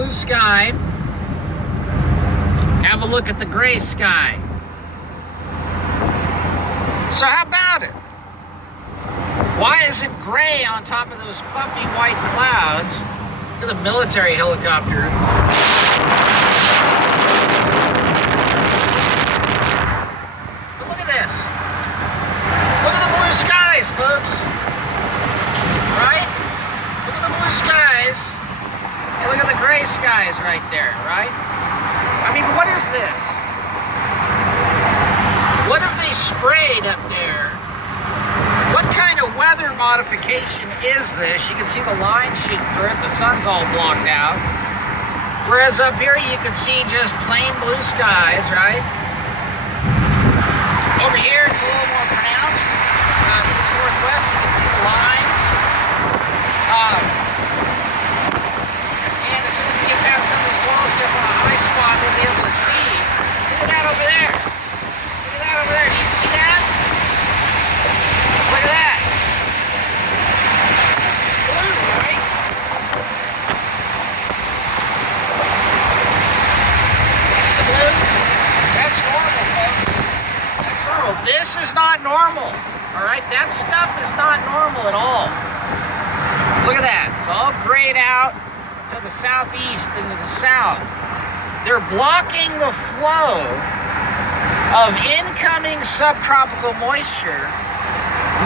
blue sky. Have a look at the gray sky. So how about it? Why is it gray on top of those puffy white clouds? Look at the military helicopter. But look at this. Look at the blue skies, folks. Right? Look at the blue skies. And look at the gray skies right there, right? I mean, what is this? What have they sprayed up there? What kind of weather modification is this? You can see the line shooting through it. The sun's all blocked out. Whereas up here, you can see just plain blue skies, right? Over here, it's a little more pronounced. To the northwest, you can see the lines. And as soon as we get past some of these walls, we get up on a high spot, we'll be able to see. Look at that over there. Look at that over there. Do you see that? Look at that. It's blue, right? See the blue? That's normal, folks. That's normal. This is not normal. All right? That stuff is not normal at all. Look at that. It's all grayed out to the southeast and to the south. They're blocking the flow of incoming subtropical moisture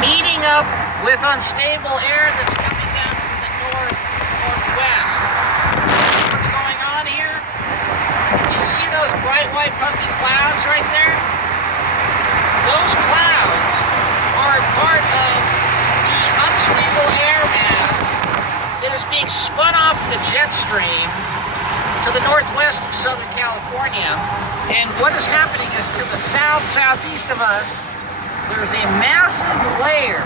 meeting up with unstable air that's coming down from the northwest. What's going on here? You see those bright white puffy clouds right there? Those clouds are part of the unstable air mass that is being spun off of the jet stream to the northwest of Southern California. And what is happening is to the southeast of us, there's a massive layer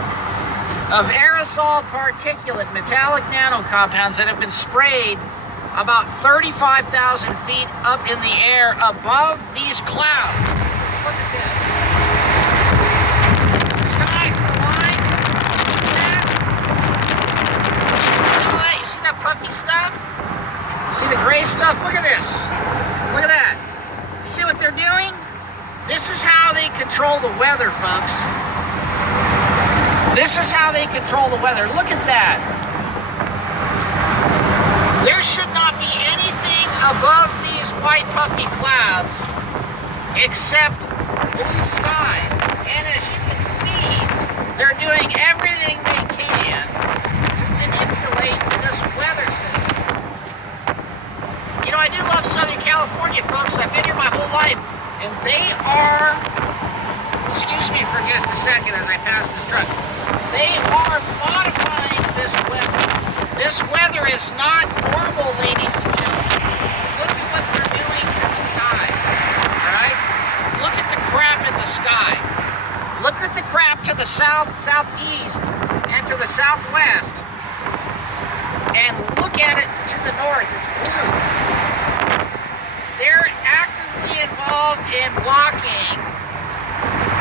of aerosol particulate metallic nanocompounds that have been sprayed about 35,000 feet up in the air above these clouds. Look at this. Skies, the line. See that? You see that puffy stuff? See the gray stuff? Look at this. Look at that. You see what they're doing? This is how they control the weather, folks. This is how they control the weather. Look at that. There should not be anything above these white puffy clouds except blue sky. And as you can see, they're doing everything they can to manipulate this weather system. You know, I do love Southern California, folks. I've been here my whole life. And they are, excuse me for just a second as I pass this truck, they are modifying this weather. This weather is not normal, ladies and gentlemen. Look at what they're doing to the sky, all right? Look at the crap in the sky. Look at the crap to the south, southeast, and to the southwest. And look at it to the north, it's blue. They're actively involved in blocking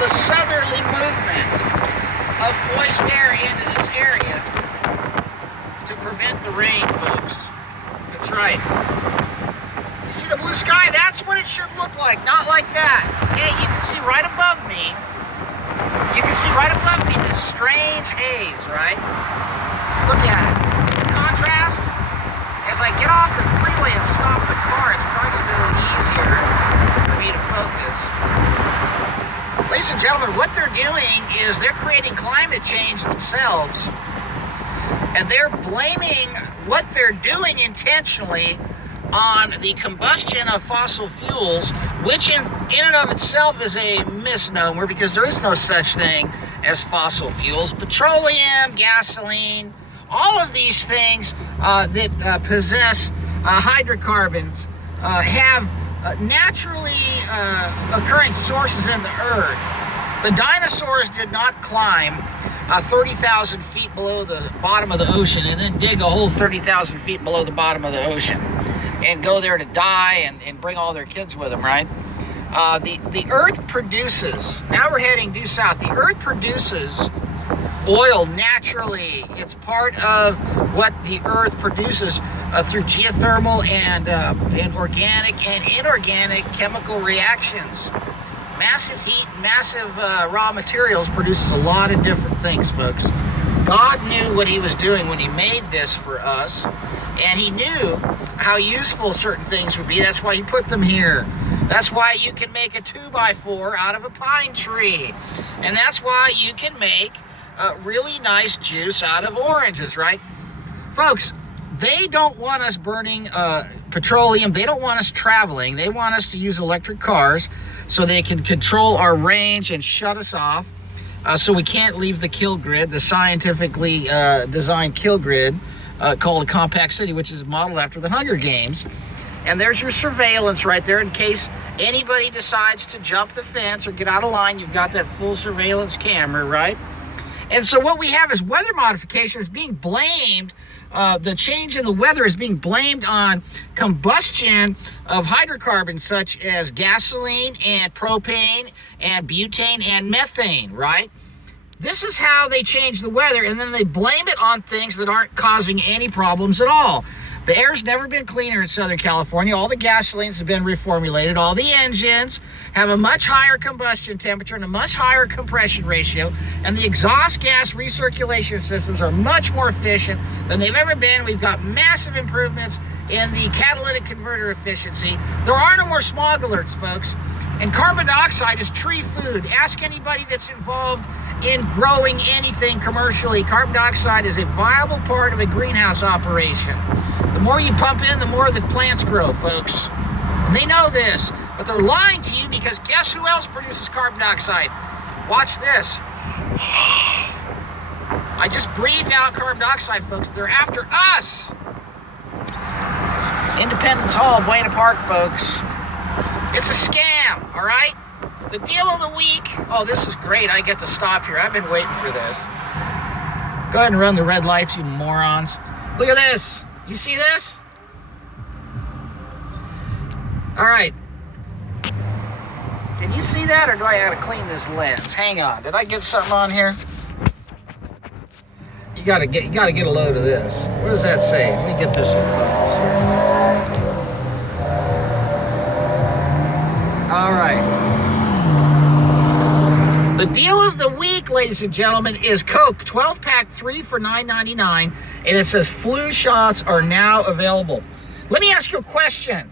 the southerly movement of moist air into this area to prevent the rain, folks. That's right. You see the blue sky? That's what it should look like, not like that. Okay, you can see right above me. You can see right above me this strange haze, right? Look at it. See the contrast? As I get off the freeway and stop the car, it's probably a little easier for me to focus. Ladies and gentlemen, what they're doing is they're creating climate change themselves. And they're blaming what they're doing intentionally on the combustion of fossil fuels, which in and of itself is a misnomer because there is no such thing as fossil fuels. Petroleum, gasoline, all of these things that possess hydrocarbons have naturally occurring sources in the earth. The dinosaurs did not climb 30,000 feet below the bottom of the ocean and then dig a hole 30,000 feet below the bottom of the ocean and go there to die and bring all their kids with them, right? The earth produces, now we're heading due south, the earth produces oil naturally. It's part of what the earth produces through geothermal and organic and inorganic chemical reactions. Massive heat, massive raw materials produces a lot of different things, folks. God knew what he was doing when he made this for us, and he knew how useful certain things would be. That's why he put them here. That's why you can make a 2x4 out of a pine tree. And that's why you can make really nice juice out of oranges, right? Folks, they don't want us burning petroleum. They don't want us traveling. They want us to use electric cars so they can control our range and shut us off. So we can't leave the kill grid, the scientifically designed kill grid called a compact city, which is modeled after the Hunger Games. And there's your surveillance right there in case anybody decides to jump the fence or get out of line. You've got that full surveillance camera, right? And so what we have is weather modification is being blamed. The change in the weather is being blamed on combustion of hydrocarbons such as gasoline and propane and butane and methane, right? This is how they change the weather, and then they blame it on things that aren't causing any problems at all. The air's never been cleaner in Southern California. All the gasolines have been reformulated. All the engines have a much higher combustion temperature and a much higher compression ratio. And the exhaust gas recirculation systems are much more efficient than they've ever been. We've got massive improvements in the catalytic converter efficiency. There are no more smog alerts, folks. And carbon dioxide is tree food. Ask anybody that's involved in growing anything commercially. Carbon dioxide is a viable part of a greenhouse operation. The more you pump in, the more the plants grow, folks. And they know this, but they're lying to you because guess who else produces carbon dioxide? Watch this. I just breathed out carbon dioxide, folks. They're after us. Independence Hall, Buena Park, folks. It's a scam, all right? The deal of the week. Oh, this is great. I get to stop here. I've been waiting for this. Go ahead and run the red lights, you morons. Look at this. You see this? All right. Can you see that, or do I gotta clean this lens? Hang on. Did I get something on here? You gotta get a load of this. What does that say? Let me get this in focus here. All right. The deal of the week, ladies and gentlemen, is Coke 12-pack 3 for $9.99, and it says flu shots are now available. Let me ask you a question.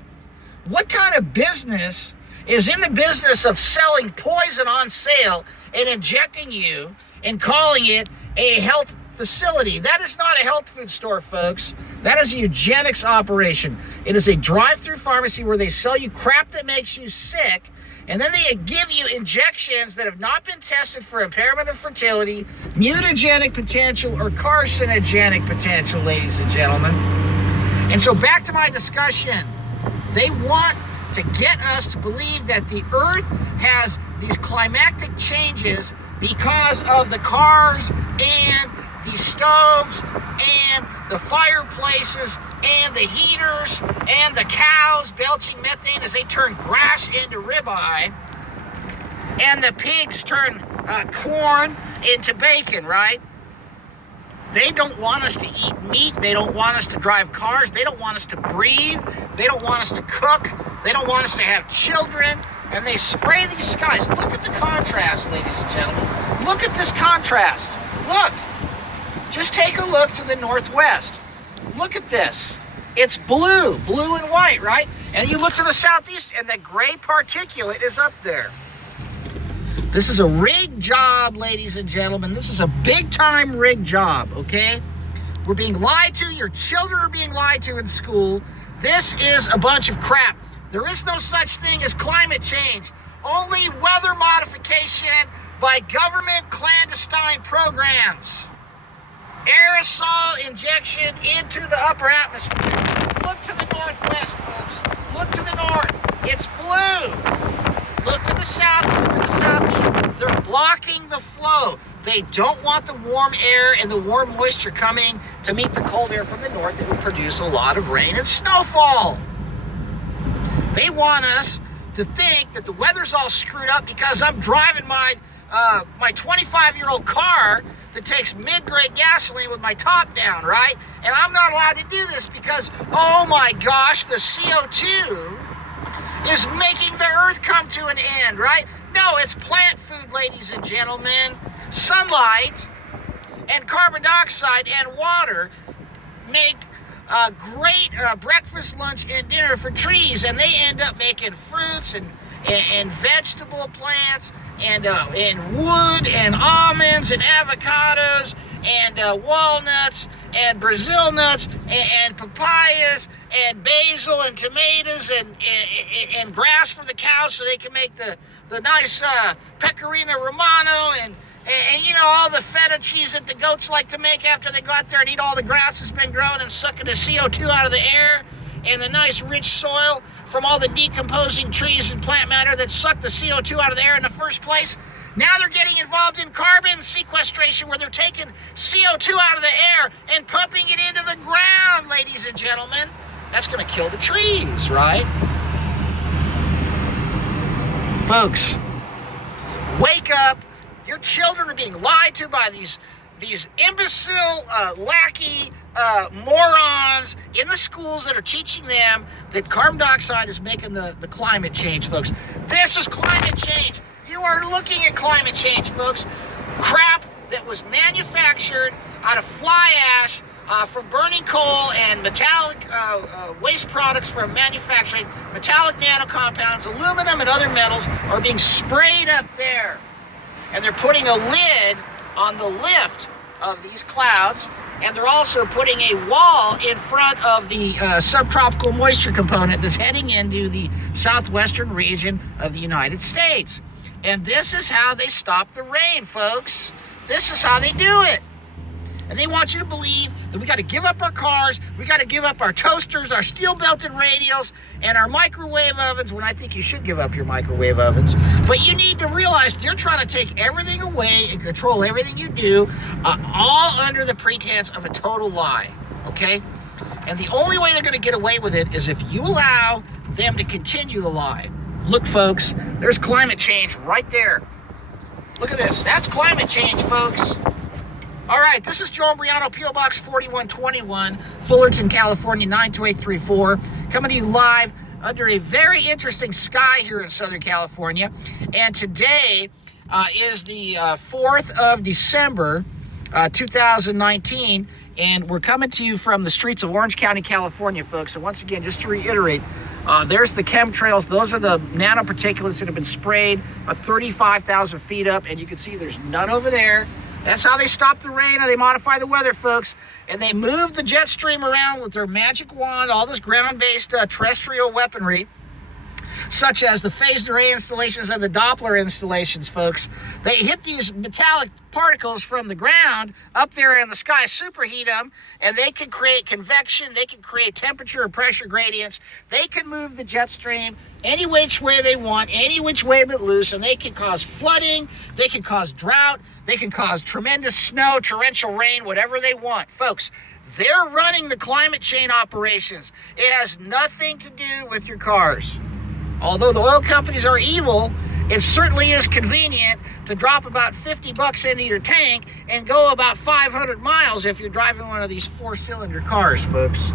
What kind of business is in the business of selling poison on sale and injecting you and calling it a health facility? That is not a health food store, folks. That is a eugenics operation. It is a drive-through pharmacy where they sell you crap that makes you sick, and then they give you injections that have not been tested for impairment of fertility, mutagenic potential, or carcinogenic potential, ladies and gentlemen. And so back to my discussion. They want to get us to believe that the earth has these climactic changes because of the cars and the stoves and the fireplaces and the heaters and the cows belching methane as they turn grass into ribeye, and the pigs turn corn into bacon, right? They don't want us to eat meat. They don't want us to drive cars. They don't want us to breathe. They don't want us to cook. They don't want us to have children. And they spray these skies. Look at the contrast, ladies and gentlemen. Look at this contrast. Look. Just take a look to the northwest. Look at this. It's blue and white, right? And you look to the southeast, and the gray particulate is up there. This is a rig job, ladies and gentlemen. This is a big-time rig job, okay? We're being lied to. Your children are being lied to in school. This is a bunch of crap. There is no such thing as climate change. Only weather modification by government clandestine programs. Aerosol injection into the upper atmosphere. Look to the northwest, folks. Look to the north. It's blue. Look to the south. Look to the southeast. They're blocking the flow. They don't want the warm air and the warm moisture coming to meet the cold air from the north that would produce a lot of rain and snowfall. They want us to think that the weather's all screwed up because I'm driving my 25-year-old car that takes mid-grade gasoline with my top down, right? And I'm not allowed to do this because, oh my gosh, the CO2 is making the earth come to an end, right? No, it's plant food, ladies and gentlemen. Sunlight and carbon dioxide and water make a great breakfast, lunch, and dinner for trees, and they end up making fruits and vegetable plants and wood and almonds and avocados and walnuts and Brazil nuts and papayas and basil and tomatoes and grass for the cows so they can make the nice pecorino romano and you know, all the feta cheese that the goats like to make after they go out there and eat all the grass that's been grown and sucking the CO2 out of the air, and the nice rich soil from all the decomposing trees and plant matter that suck the CO2 out of the air in the first place. Now they're getting involved in carbon sequestration, where they're taking CO2 out of the air and pumping it into the ground, ladies and gentlemen. That's going to kill the trees, right? Folks, wake up. Your children are being lied to by these imbecile, lackey morons in the schools that are teaching them that carbon dioxide is making the climate change, folks. This is climate change. You are looking at climate change, folks. Crap that was manufactured out of fly ash from burning coal and metallic waste products from manufacturing metallic nanocompounds, aluminum and other metals are being sprayed up there. And they're putting a lid on the lift of these clouds, and they're also putting a wall in front of the subtropical moisture component that's heading into the southwestern region of the United States. And this is how they stop the rain, folks. This is how they do it. And they want you to believe that we got to give up our cars, we got to give up our toasters, our steel-belted radials, and our microwave ovens, when I think you should give up your microwave ovens. But you need to realize they're trying to take everything away and control everything you do, all under the pretense of a total lie, okay? And the only way they're going to get away with it is if you allow them to continue the lie. Look, folks, there's climate change right there. Look at this. That's climate change, folks. All right, this is Joe Imbriano, P.O. Box 4121, Fullerton, California, 92834, coming to you live under a very interesting sky here in Southern California. And today is the 4th of December, 2019, and we're coming to you from the streets of Orange County, California, folks. So once again, just to reiterate, there's the chemtrails. Those are the nanoparticulates that have been sprayed 35,000 feet up, and you can see there's none over there. That's how they stop the rain, or they modify the weather, folks. And they move the jet stream around with their magic wand, all this ground-based terrestrial weaponry, such as the phased array installations and the Doppler installations, folks. They hit these metallic particles from the ground up there in the sky, superheat them, and they can create convection, they can create temperature or pressure gradients, they can move the jet stream any which way they want, any which way but loose, and they can cause flooding, they can cause drought, they can cause tremendous snow, torrential rain, whatever they want. Folks, they're running the climate change operations. It has nothing to do with your cars. Although the oil companies are evil, it certainly is convenient to drop about 50 bucks into your tank and go about 500 miles if you're driving one of these 4-cylinder cars, folks.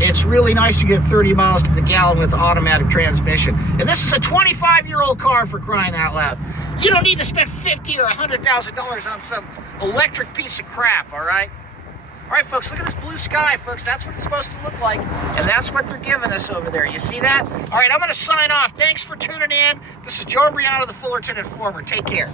It's really nice to get 30 miles to the gallon with automatic transmission. And this is a 25-year-old car, for crying out loud. You don't need to spend $50,000 or $100,000 on some electric piece of crap, all right? All right, folks, look at this blue sky, folks. That's what it's supposed to look like, and that's what they're giving us over there. You see that? All right, I'm going to sign off. Thanks for tuning in. This is Joe Imbriano, the Fullerton Informer. Take care.